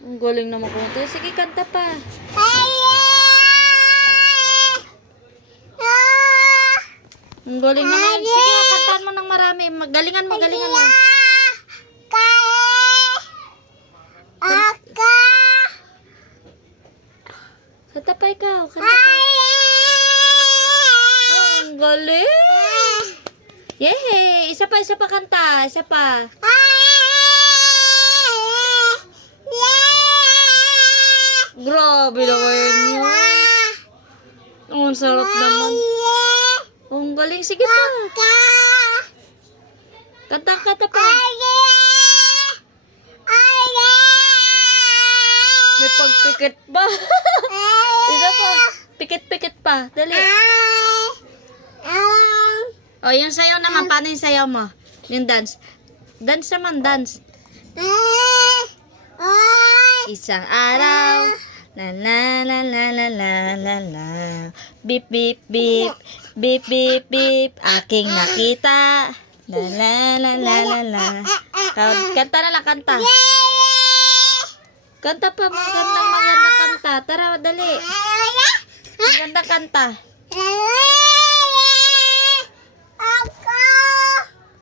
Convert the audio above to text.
Ang galing naman kumanta. Sige, kanta pa. Ang galing naman. Sige, kantaan mo ng marami. Galingan mo, galingan mo. Kanta pa ikaw. Kanta pa. Oh, ang galing. Yay! Isa pa kanta. Isa pa. Grabe naman yun. Oh, ang sarap naman. Oh, ang galing. Sige pa. Kanta pa. May pagpikit pa. Isa pa. Pikit pa. Dali. Oh, yung sayaw naman. Paano yung sayaw mo? Yung dance. Dance naman, dance. Isang araw. La la la la la la la la. Beep beep beep. Beep beep beep. Aking nakita. La la la la la la. Kanta na lang, kanta. Kanta pa, magandang kanta. Tara, dali. Magandang kanta.